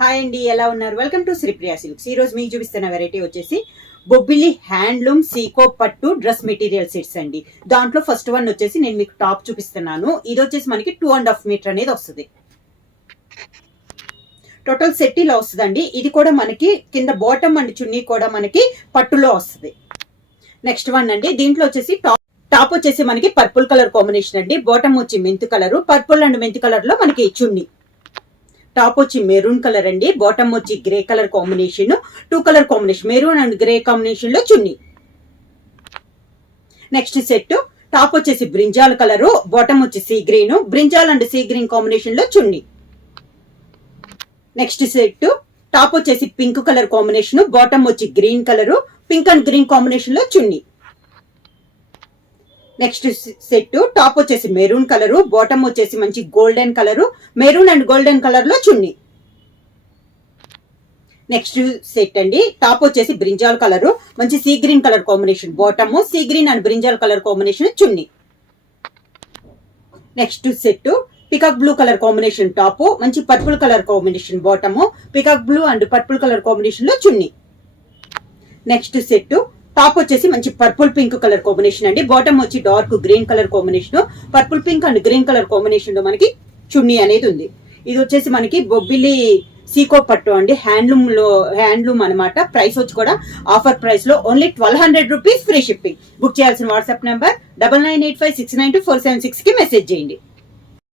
Hi అండి, ఎలా ఉన్నారు? Welcome to Sripriya silks. ఈ రోజు మీకు చూపిస్తున్న వెరైటీ వచ్చేసి బొబ్బిలి హ్యాండ్లూమ్ సీకో పట్టు డ్రెస్ మెటీరియల్ సెట్స్ అండి. దాంట్లో ఫస్ట్ వన్ వచ్చేసి నేను మీకు టాప్ చూపిస్తున్నాను. ఇది వచ్చేసి మనకి 2.5 మీటర్ అనేది వస్తుంది. టోటల్ సెట్ ఇలా వస్తుందండి. ఇది కూడా మనకి కింద బాటమ్ అండ్ చున్నీ కూడా మనకి పట్టులో వస్తుంది. నెక్స్ట్ వన్ అండి, దీంట్లో వచ్చేసి టాప్ వచ్చేసి మనకి పర్పుల్ కలర్ కాంబినేషన్ అండి. బాటమ్ వచ్చి మెంతు కలర్, పర్పుల్ అండ్ మెంతు కలర్ లో మనకి చున్నీ. టాప్ వచ్చి మెరూన్ కలర్ అండి. బాటమ్ వచ్చి grey colour combination, 2 colour combination, maroon and grey combination లో చున్నీ. నెక్స్ట్ సెట్ టాప్ వచ్చేసి బ్రింజాల్ కలర్, బాటమ్ వచ్చి sea green, brinjal and sea green combination లో చున్నీ. నెక్స్ట్ సెట్ టాప్ వచ్చేసి పింక్ కలర్ కాంబినేషన్, బాటమ్ వచ్చి green colour, pink and green combination లో చున్నీ. నెక్స్ట్ సెట్ టాప్ వచ్చేసి మెరూన్ కలర్, బాటమ్ వచ్చేసి మంచి golden colour, maroon and golden colour లో చున్నీ. నెక్స్ట్ సెట్ అండి, టాప్ వచ్చేసి బ్రింజాల్ కలర్, మంచి sea green colour combination, bottom sea green and brinjal colour combination చున్నీ. Next set peacock blue colour combination top, మంచి purple colour combination, bottom peacock blue and purple colour combination లో చున్నీ. Next set top వచ్చేసి మంచి purple pink colour combination అండి. Bottom వచ్చి dark green colour combination, purple pink and green colour combination లో మనకి చున్నీ అనేది ఉంది. ఇది వచ్చేసి మనకి బొబ్బిలి సీకో పట్టు అండి, హ్యాండ్లూమ్ అనమాట. ప్రైస్ వచ్చి కూడా ఆఫర్ ప్రైస్ లో only 1200 rupees, free shipping. Book చేయాల్సిన వాట్సాప్ నెంబర్ 9985692476 కి మెసేజ్ చేయండి.